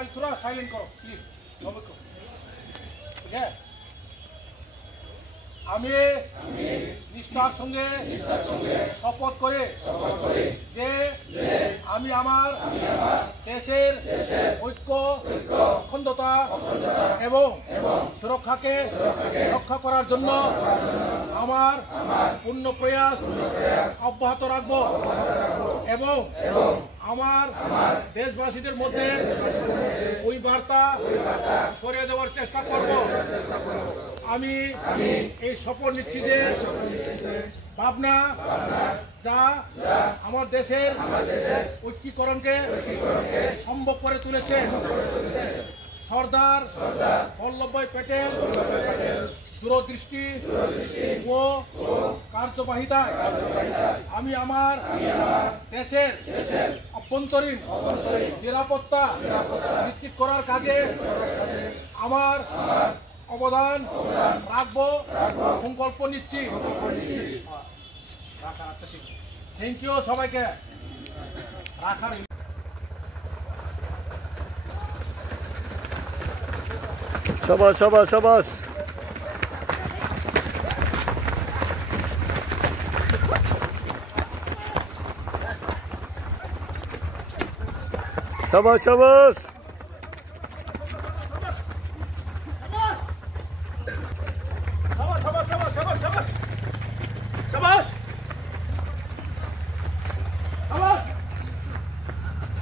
mobile थोड़ा silent करो please सबाई को ठीक है আমি নিষ্ঠার সঙ্গে শপথ করে যে আমি আমার দেশের ঐক্য অখণ্ডতা এবং সুরক্ষাকে রক্ষা করার জন্য আমার পূর্ণ প্রয়াস অব্যাহত রাখব এবং আমার দেশবাসীদের মধ্যে ওই বার্তা ছড়িয়ে দেওয়ার চেষ্টা করব আমি এই শপথ নিচ্ছি যে ভাবনা যা আমার দেশের ঐক্যীকরণকে সম্ভব করে তুলেছে সরদার বল্লভভাই প্যাটেল দূরদৃষ্টি ও কার্যবাহিতায় আমি আমার দেশের অভ্যন্তরীণ নিরাপত্তা নিশ্চিত করার কাজে আমার অবদান রাখবো সংকল্প নিচ্ছি থ্যাংক ইউ সবাইকে রাখার शाबाश शाबाश शाबाश शाबाश शाबाश